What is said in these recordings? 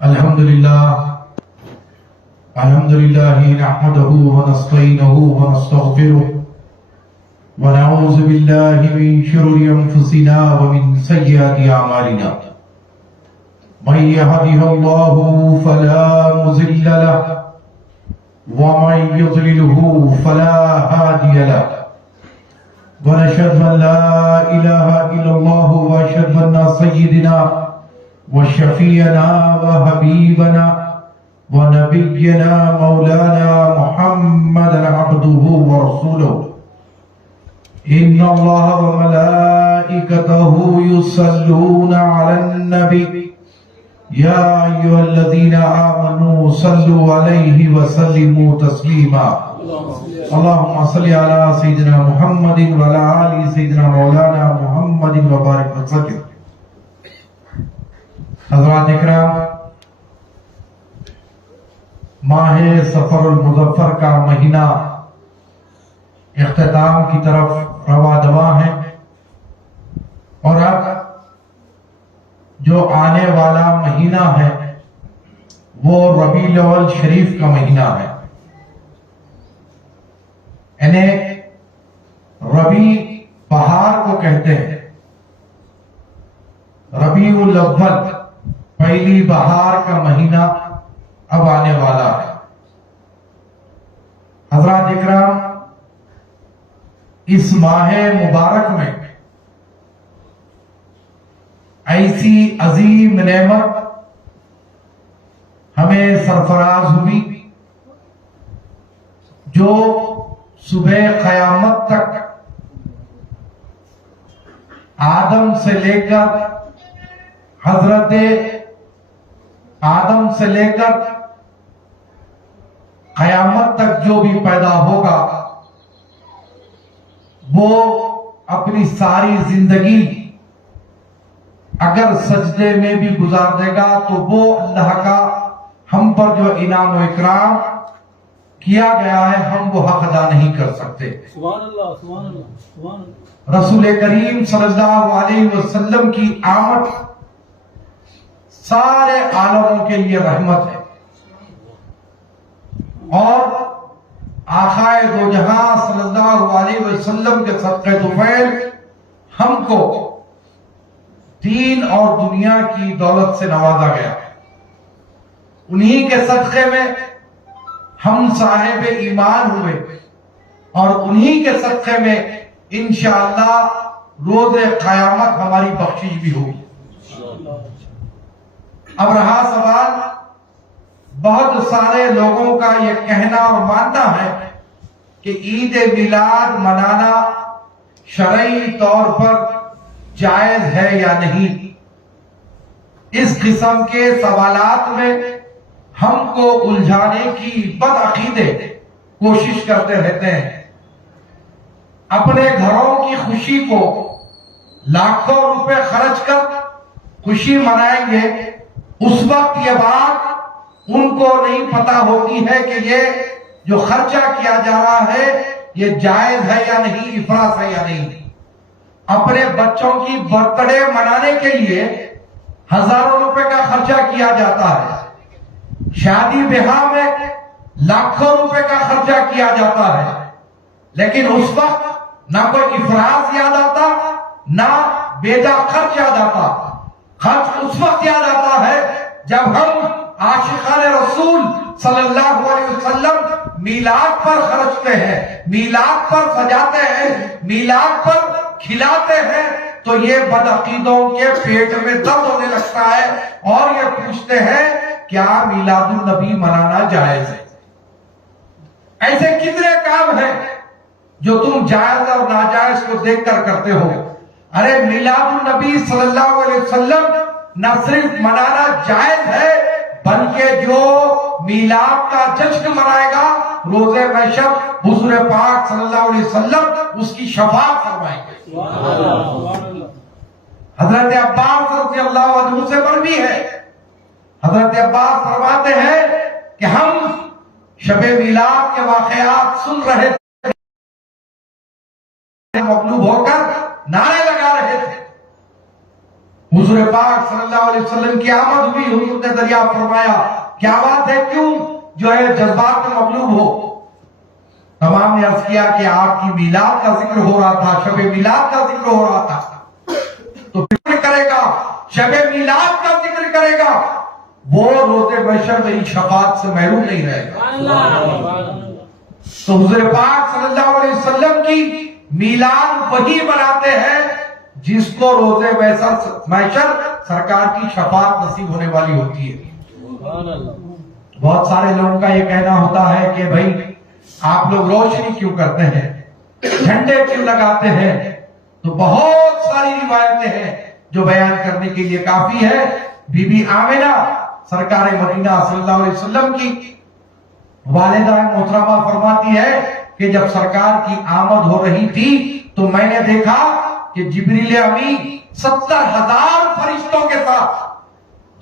الحمد لله نحمده ونستعينه ونستغفره ونعوذ بالله من شرور أنفسنا ومن سيئات أعمالنا من يهده الله فلا مضل له ومن يضلله فلا هادي له ونشهد أن لا إله إلا الله وأشهد أن سيدنا وشفيعنا وحبيبنا ونبينا مولانا محمد عبده ورسوله إن الله وملائكته يصلون على النبي يا أيها الذين آمنوا صلوا عليه وسلموا تسليما اللهم صل على سيدنا محمد وعلى آل سيدنا مولانا محمد وبارك وسلم. حضرات اکرام، ماہ سفر المظفر کا مہینہ اختتام کی طرف رواں دواں ہے، اور اب جو آنے والا مہینہ ہے وہ ربیع الاول شریف کا مہینہ ہے. یعنی ربیع بہار کو کہتے ہیں. ربیع الاول پہلی بہار کا مہینہ اب آنے والا ہے. حضرات اکرام، اس ماہ مبارک میں ایسی عظیم نعمت ہمیں سرفراز ہوئی جو صبح قیامت تک آدم سے لے کر حضرت آدم سے لے کر قیامت تک جو بھی پیدا ہوگا وہ اپنی ساری زندگی اگر سجدے میں بھی گزار دے گا تو وہ اللہ کا ہم پر جو انعام و اکرام کیا گیا ہے ہم وہ حق ادا نہیں کر سکتے. سبحان اللہ، سبحان اللہ، سبحان اللہ. رسول کریم صلی اللہ علیہ وسلم کی آمد سارے عالموں کے لیے رحمت ہے، اور آقا دو جہاں صلی اللہ علیہ وسلم کے صدقے طفیل ہم کو دین اور دنیا کی دولت سے نوازا گیا. انہی کے صدقے میں ہم صاحب ایمان ہوئے، اور انہی کے صدقے میں انشاءاللہ روز قیامت ہماری بخشش بھی ہوگی. اب رہا سوال، بہت سارے لوگوں کا یہ کہنا اور ماننا ہے کہ عید میلاد منانا شرعی طور پر جائز ہے یا نہیں. اس قسم کے سوالات میں ہم کو الجھانے کی بدعقیدے کوشش کرتے رہتے ہیں. اپنے گھروں کی خوشی کو لاکھوں روپے خرچ کر خوشی منائیں گے، اس وقت یہ بات ان کو نہیں پتا ہوتی ہے کہ یہ جو خرچہ کیا جا رہا ہے یہ جائز ہے یا نہیں، افراط ہے یا نہیں. اپنے بچوں کی برتھ ڈے منانے کے لیے ہزاروں روپے کا خرچہ کیا جاتا ہے، شادی بیاہ میں لاکھوں روپے کا خرچہ کیا جاتا ہے، لیکن اس وقت نہ کوئی افراط یاد آتا نہ بیجا خرچ یاد آتا. خرچ اس وقت یاد آتا ہے جب ہم عاشقان رسول صلی اللہ علیہ وسلم میلاد پر خرچتے ہیں، میلاد پر سجاتے ہیں، میلاد پر کھلاتے ہیں، تو یہ بدعقیدوں کے پیٹ میں درد ہونے لگتا ہے اور یہ پوچھتے ہیں کیا میلاد النبی منانا جائز ہے؟ ایسے کتنے کام ہیں جو تم جائز اور ناجائز کو دیکھ کر کرتے ہو. ارے میلاد النبی صلی اللہ علیہ وسلم نہ صرف منانا جائز ہے بلکہ جو میلاد کا جشن منائے گا روز محشر حضور پاک صلی اللہ علیہ وسلم اس کی شفاعت فرمائیں گے. حضرت عباس رضی اللہ عنہ سے مروی ہے، حضرت عباس فرماتے ہیں کہ ہم شب میلاد کے واقعات سن رہے تھے، مغلوب ہو کر نعرے لگا رہے تھے حضور پاک صلی اللہ علیہ وسلم کی آمد ہوئی، حضور نے دریافت فرمایا کیا بات ہے، کیوں جو ہے جذبات میں مغلوب ہو؟ تمام نے عرض کیا کہ آپ کی میلاد کا ذکر ہو رہا تھا، شب میلاد کا ذکر ہو رہا تھا۔ تو فکر کرے گا، شب میلاد کا ذکر کرے گا، وہ روز محشر میری شفاعت سے محروم نہیں رہے گا۔ تو حضور پاک صلی اللہ علیہ وسلم کی میلاد وہی مناتے ہیں جس کو روز محشر سرکار کی شفاعت نصیب ہونے والی ہوتی ہے۔ بہت سارے لوگوں کا یہ کہنا ہوتا ہے کہ بھائی آپ لوگ روشنی کیوں کرتے ہیں، جھنڈے کیوں لگاتے ہیں؟ تو بہت ساری روایتیں ہیں جو بیان کرنے کے لیے کافی ہے۔ بی بی آمنہ سرکار مدینہ صلی اللہ علیہ وسلم کی والدہ محترمہ فرماتی ہے کہ جب سرکار کی آمد ہو رہی تھی تو میں نے دیکھا کہ جبریل امی 70,000 فرشتوں کے ساتھ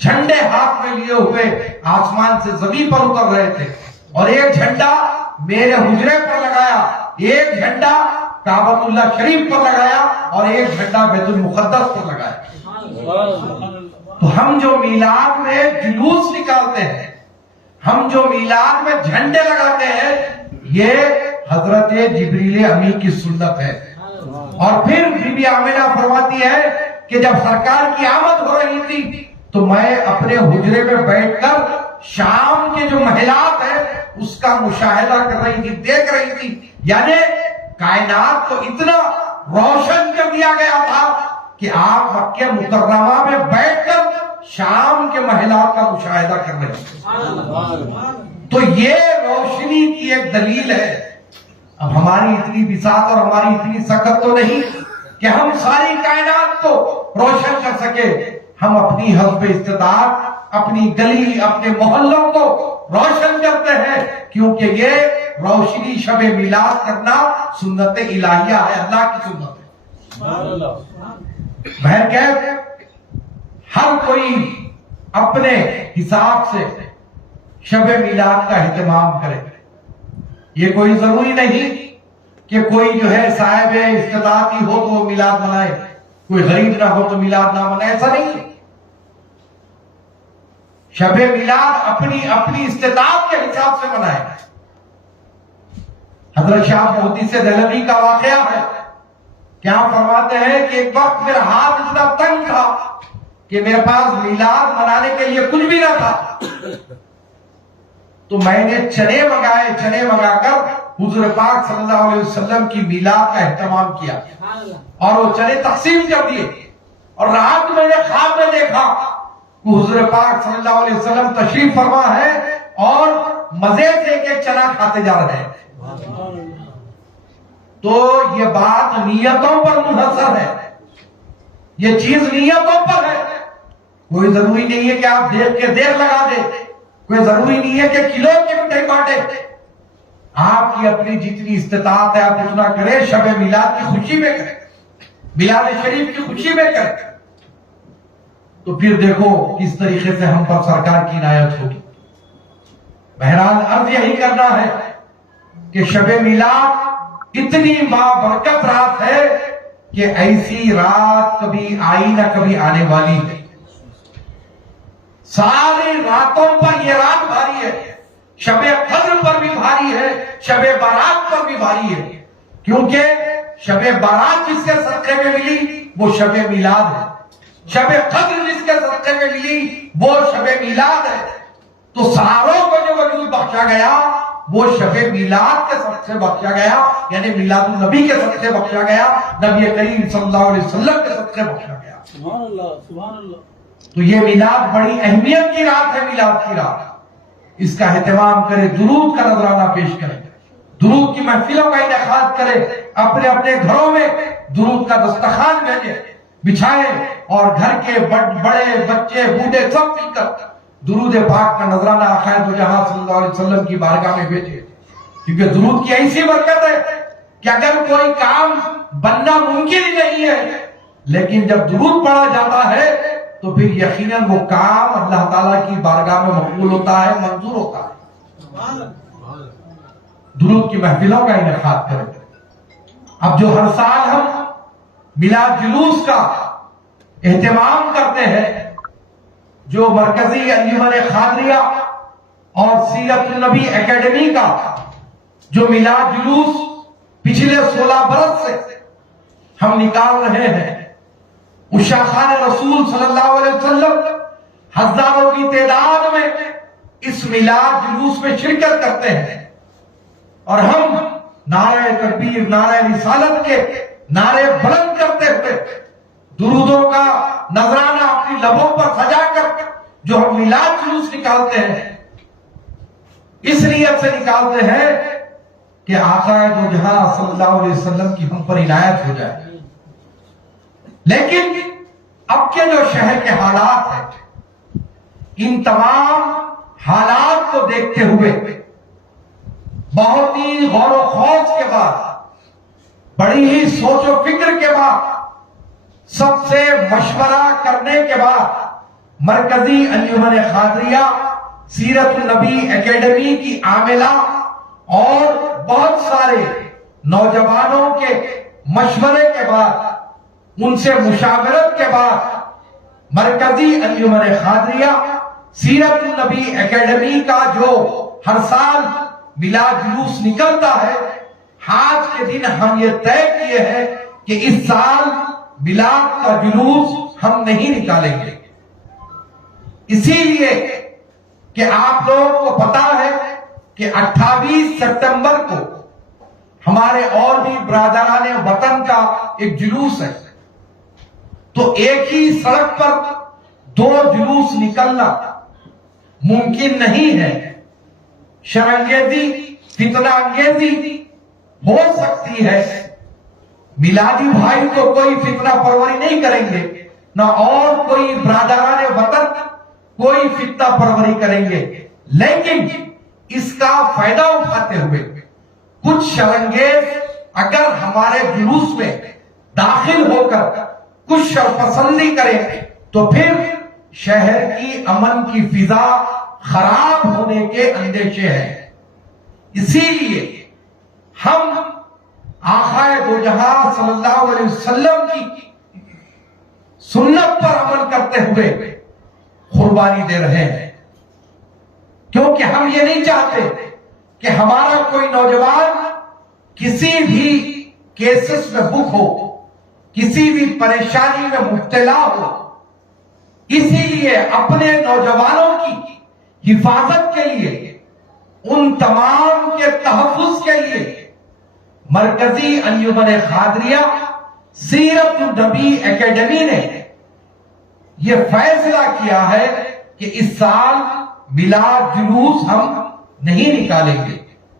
جھنڈے ہاتھ میں لیے ہوئے آسمان سے زمین پر اتر رہے تھے، اور ایک جھنڈا میرے حجرے پر لگایا، ایک جھنڈا کعبۃ اللہ شریف پر لگایا، اور ایک جھنڈا بیت المقدس پر لگایا۔ تو ہم جو میلاد میں جلوس نکالتے ہیں، ہم جو میلاد میں جھنڈے لگاتے ہیں، یہ حضرت جبریل امی کی سنت ہے۔ اور پھر بی بی آمنہ فرماتی ہے کہ جب سرکار کی آمد ہو رہی تھی تو میں اپنے حجرے میں بیٹھ کر شام کے جو محلات ہیں اس کا مشاہدہ کر رہی تھی، دیکھ رہی تھی۔ یعنی کائنات کو اتنا روشن کر دیا گیا تھا کہ آپ مکہ مکرمہ میں بیٹھ کر شام کے محلات کا مشاہدہ کر رہے تھے۔ تو یہ روشنی کی ایک دلیل ہے۔ اب ہماری اتنی بساط اور ہماری اتنی سخت تو نہیں کہ ہم ساری کائنات کو روشن کر سکے۔ ہم اپنی حسب استطاعت اپنی گلی، اپنے محلوں کو روشن کرتے ہیں، کیونکہ یہ روشنی شب میلاد کرنا سنت الہیہ ہے، اللہ کی سنت ہے۔ بہرکیف ہر کوئی اپنے حساب سے شب میلاد کا اہتمام کرے۔ یہ کوئی ضروری نہیں کہ کوئی جو ہے صاحب استطاعت ہی ہو تو وہ میلاد منائے، کوئی غریب نہ ہو تو میلاد نہ منائے، ایسا نہیں۔ شب میلاد اپنی استطاعت کے حساب سے منائے۔ حضرت شاہ محدث دہلوی کا واقعہ ہے، کیا فرماتے ہیں کہ ایک وقت میرا ہاتھ اتنا تنگ تھا کہ میرے پاس میلاد منانے کے لیے کچھ بھی نہ تھا، تو میں نے چنے منگا کر حضور پاک صلی اللہ علیہ وسلم کی میلاد کا اہتمام کیا، اور وہ چنے تقسیم کر دیے۔ اور رات میں نے خواب میں دیکھا کہ حضور پاک صلی اللہ علیہ وسلم تشریف فرما ہے اور مزے سے ایک چنا کھاتے جا رہے ہیں۔ تو یہ بات نیتوں پر منحصر ہے، یہ چیز نیتوں پر ہے۔ کوئی ضروری نہیں ہے کہ آپ دیکھ کے دیر لگا دیں، کوئی ضروری نہیں ہے کہ کلو کی مٹھائی بانٹے۔ آپ کی اپنی جتنی استطاعت ہے آپ اتنا کریں، شب میلاد کی خوشی میں کریں، میلاد شریف کی خوشی میں کریں، تو پھر دیکھو کس طریقے سے ہم پر سرکار کی عنایت ہوگی۔ بہرحال عرض یہی کرنا ہے کہ شب میلاد اتنی بابرکت رات ہے کہ ایسی رات کبھی آئی نہ کبھی آنے والی ہے۔ ساری راتوں پر یہ رات بھاری ہے، شب قدر پر بھی بھاری ہے، شب برات پر بھی بھاری ہے، کیونکہ شب برات جس کے صدقے میں ملی وہ شب میلاد ہے، شب قدر جس کے صدقے میں ملی وہ شب میلاد ہے۔ تو ساروں کو جو وجود بخشا گیا وہ شب میلاد کے صدقے سے بخشا گیا، یعنی میلاد النبی کے صدقے سے بخشا گیا، نبی کریم صلی اللہ علیہ وسلم کے صدقے سے بخشا گیا۔ سبحان اللہ، سبحان اللہ۔ تو یہ میلاد بڑی اہمیت کی رات ہے، میلاد کی رات، اس کا اہتمام کرے، درود کا نذرانہ پیش کرے، درود کی محفلوں کا انعقاد کرے، اپنے اپنے گھروں میں درود کا دسترخوان بچھائے، اور گھر کے بڑے بچے بوڑھے سب مل کر درود پاک کا نذرانہ آقائے دو جہاں صلی اللہ علیہ وسلم کی بارگاہ میں بھیجے، کیونکہ درود کی ایسی برکت ہے کہ اگر کوئی کام بننا ممکن ہی نہیں ہے، لیکن جب درود پڑھا جاتا ہے تو پھر یقیناً وہ کام اللہ تعالیٰ کی بارگاہ میں مقبول ہوتا ہے، منظور ہوتا ہے۔ درود کی محفلوں کا انعقاد کریں۔ اب جو ہر سال ہم میلاد جلوس کا اہتمام کرتے ہیں جو مرکزی انجمن خادریہ اور سیرت النبی اکیڈمی کا جو میلاد جلوس پچھلے 16 برس سے ہم نکال رہے ہیں، عشاء خان رسول صلی اللہ علیہ وسلم ہزاروں کی تعداد میں اس میلاد جلوس میں شرکت کرتے ہیں، اور ہم نعرہ تکبیر، نعرہ رسالت کے نعرے بلند کرتے ہوئے درودوں کا نذرانہ اپنی لبوں پر سجا کر جو ہم میلاد جلوس نکالتے ہیں، اس نیت سے نکالتے ہیں کہ آقا دو جہاں صلی اللہ علیہ وسلم کی ہم پر عنایت ہو جائے۔ لیکن اب کے جو شہر کے حالات ہیں، ان تمام حالات کو دیکھتے ہوئے بہت ہی غور و خوض کے بعد، بڑی ہی سوچ و فکر کے بعد، سب سے مشورہ کرنے کے بعد مرکزی انجمن خادریہ سیرت النبی اکیڈمی کی عاملہ اور بہت سارے نوجوانوں کے مشورے کے بعد، ان سے مشاورت کے بعد، مرکزی انجمن خادریہ سیرت النبی اکیڈمی کا جو ہر سال میلاد جلوس نکلتا ہے، آج کے دن ہم یہ طے کیے ہیں کہ اس سال میلاد کا جلوس ہم نہیں نکالیں گے، اسی لیے کہ آپ لوگوں کو پتا ہے کہ 28 ستمبر کو ہمارے اور بھی برادران وطن کا ایک جلوس ہے، تو ایک ہی سڑک پر 2 جلوس نکلنا ممکن نہیں ہے۔ شرانگیزی، فتنہ انگیزی ہو سکتی ہے، میلادی بھائی کو کوئی فتنہ پروری نہیں کریں گے، نہ اور کوئی برادران وطن کوئی فتنہ پروری کریں گے، لیکن اس کا فائدہ اٹھاتے ہوئے کچھ شرانگیز اگر ہمارے جلوس میں داخل ہو کر کچھ شرپسندی کریں تو پھر شہر کی امن کی فضا خراب ہونے کے اندیشے ہیں۔ اسی لیے ہم آقا دو جہاں صلی اللہ علیہ وسلم کی سنت پر عمل کرتے ہوئے قربانی دے رہے ہیں، کیونکہ ہم یہ نہیں چاہتے کہ ہمارا کوئی نوجوان کسی بھی کیسز میں بک ہو، کسی بھی پریشانی میں مبتلا ہو۔ اسی لیے اپنے نوجوانوں کی حفاظت کے لیے، ان تمام کے تحفظ کے لیے مرکزی انجمن خادریہ سیرت النبی اکیڈمی نے یہ فیصلہ کیا ہے کہ اس سال میلاد جلوس ہم نہیں نکالیں گے۔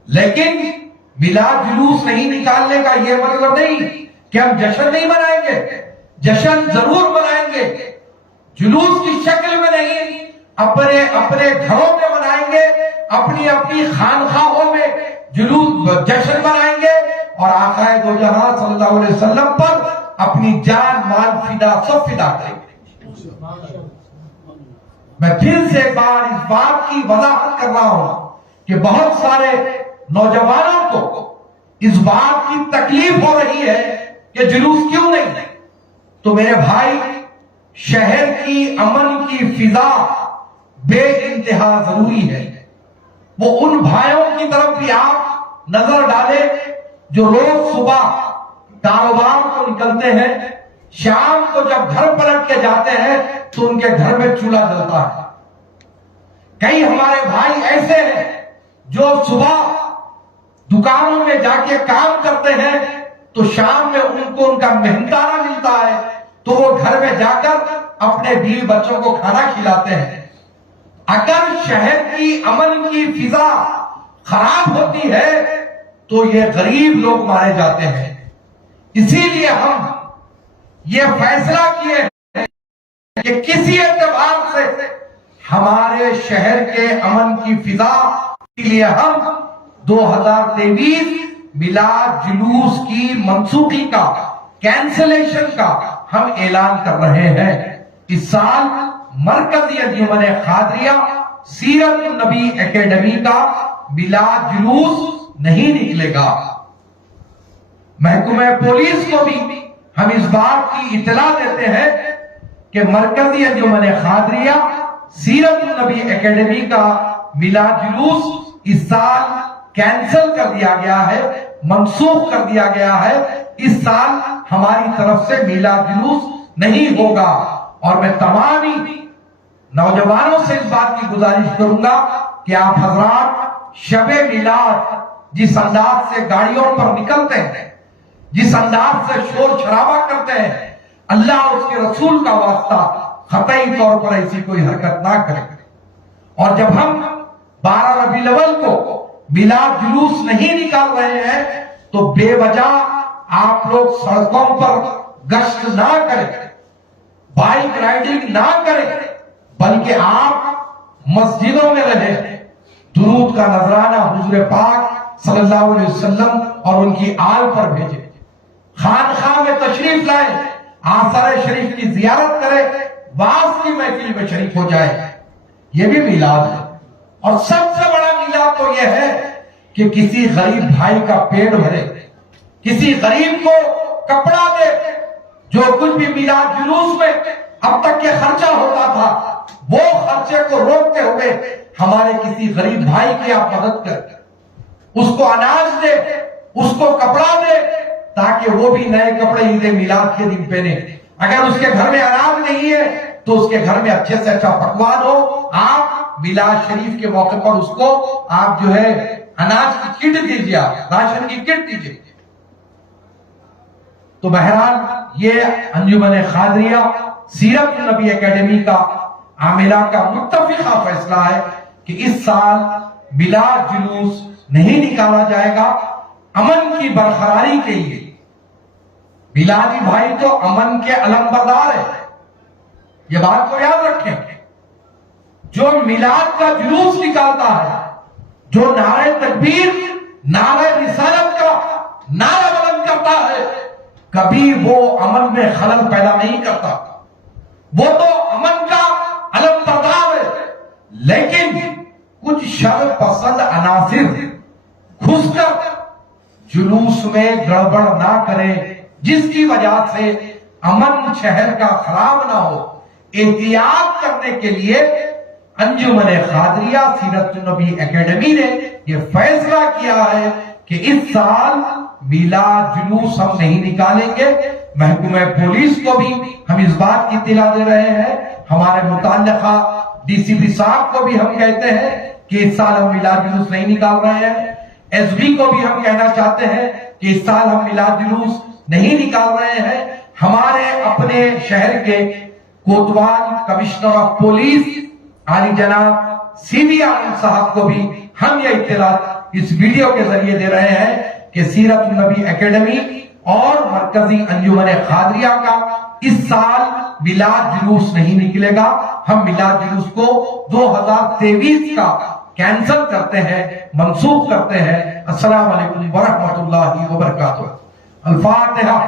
لیکن میلاد جلوس نہیں نکالنے کا یہ مطلب نہیں کہ ہم جشن نہیں منائیں گے، جشن ضرور منائیں گے، جلوس کی شکل میں نہیں، اپنے اپنے گھروں میں منائیں گے، اپنی اپنی خانخواہوں میں جلوس جشن منائیں گے، اور آقا دو جہاں صلی اللہ علیہ وسلم پر اپنی جان مال فدا سب فدا کریں گے۔ میں پھر سے ایک بار اس بات کی وضاحت کر رہا ہوں کہ بہت سارے نوجوانوں کو اس بات کی تکلیف ہو رہی ہے کہ جلوس کیوں نہیں، تو میرے بھائی، شہر کی امن کی فضا بے انتہا ضروری ہے۔ وہ ان بھائیوں کی طرف بھی آپ نظر ڈالیں جو روز صبح کاروبار کو نکلتے ہیں، شام کو جب گھر پلٹ کے جاتے ہیں تو ان کے گھر میں چولہا جلتا ہے۔ کئی ہمارے بھائی ایسے ہیں جو صبح دکانوں میں جا کے کام کرتے ہیں تو شام میں ان کو ان کا مہنتانہ ملتا ہے، تو وہ گھر میں جا کر اپنے بیوی بچوں کو کھانا کھلاتے ہیں۔ اگر شہر کی امن کی فضا خراب ہوتی ہے تو یہ غریب لوگ مارے جاتے ہیں۔ اسی لیے ہم یہ فیصلہ کیے کہ کسی اعتبار سے ہمارے شہر کے امن کی فضا کے لیے ہم 2023 میلاد جلوس کی منسوخی کا، کینسلیشن کا ہم اعلان کر رہے ہیں۔ اس سال مرکزی انجمن خادریہ سیرت النبی اکیڈمی کا میلاد جلوس نہیں نکلے گا۔ محکمہ پولیس کو بھی ہم اس بات کی اطلاع دیتے ہیں کہ مرکزی انجمن قادریہ سیرت النبی اکیڈمی کا میلاد جلوس اس سال کینسل کر دیا گیا ہے، منسوخ کر دیا گیا ہے۔ اس سال ہماری طرف سے میلاد جلوس نہیں ہوگا، اور میں تمام نوجوانوں سے اس بات کی گزارش کروں گا کہ آپ حضرات شب میلاد جس انداز سے گاڑیوں پر نکلتے ہیں، جس انداز سے شور شرابہ کرتے ہیں، اللہ اور اس کے رسول کا واسطہ قطعی طور پر ایسی کوئی حرکت نہ کریں۔ اور جب ہم 12 ربیع الاول کو میلاد جلوس نہیں نکال رہے ہیں تو بے وجہ آپ لوگ سڑکوں پر گشت نہ کریں، بائک رائڈنگ نہ کریں، بلکہ آپ مسجدوں میں رہیں، درود کا نذرانہ حضور پاک صلی اللہ علیہ وسلم اور ان کی آل پر بھیجیں، خانقاہ میں تشریف لائیں، آثار شریف کی زیارت کریں، واعظ کی محفل میں شریک ہو جائے۔ یہ بھی میلاد ہے، اور سب سے بڑا میلاد تو یہ ہے کہ کسی غریب بھائی کا پیٹ بھرے، کسی غریب کو کپڑا دے۔ جو کچھ بھی میلاد جلوس میں اب تک کے خرچہ ہوتا تھا، وہ خرچے کو روکتے ہوئے ہمارے کسی غریب بھائی کی آپ مدد کریں، اس کو اناج دے، اس کو کپڑا دے، تاکہ وہ بھی نئے کپڑے عید میلاد کے دن پہنے۔ اگر اس کے گھر میں اناج نہیں ہے تو اس کے گھر میں اچھے سے اچھا پکوان ہو، آپ میلاد شریف کے موقع پر اس کو آپ جو ہے اناج کی کٹ دیجیے، راشن کی کٹ دیجیے۔ تو بہرحال یہ انجمن قادریہ سیرت النبی اکیڈمی کا عاملہ کا متفقہ فیصلہ ہے کہ اس سال میلاد جلوس نہیں نکالا جائے گا، امن کی برقراری کے لیے۔ میلادی بھائی تو امن کے علمبردار ہے، یہ بات کو یاد رکھیں۔ جو میلاد کا جلوس نکالتا ہے، جو نعرہ تکبیر، نعرہ رسالت کا نعرہ بلند کرتا ہے، کبھی وہ امن میں خلل پیدا نہیں کرتا، وہ تو امن کا علمبردار ہے۔ لیکن کچھ شر پسند عناصر گھس کر جلوس میں گڑبڑ نہ کرے، جس کی وجہ سے امن شہر کا خراب نہ ہو۔ احتیاط کرنے کے لیے انجمن قادریہ سیرت النبی اکیڈمی نے یہ فیصلہ کیا ہے کہ اس سال میلاد جلوس ہم نہیں نکالیں گے۔ محکمہ پولیس کو بھی ہم اس بات کی اطلاع دے رہے ہیں، ہمارے متعلقہ ڈی سی پی صاحب کو بھی ہم کہتے ہیں کہ اس سال ہم میلاد جلوس نہیں نکال رہے ہیں۔ ایس پی کو بھی ہم کہنا چاہتے ہیں کہ اس سال ہم میلاد جلوس نہیں نکال رہے ہیں۔ ہمارے اپنے شہر کے کوتوال کمشنر آف پولیس عالی جناب سی بی عالم صاحب کو بھی ہم یہ اطلاع اس ویڈیو کے ذریعے دے رہے ہیں کہ سیرت النبی اکیڈمی اور مرکزی انجمن قادریہ کا اس سال میلاد جلوس نہیں نکلے گا۔ ہم میلاد جلوس کو 2023 کا کینسل کرتے ہیں، منسوخ کرتے ہیں۔ السلام علیکم ورحمۃ اللہ وبرکاتہ۔ الفاتحہ۔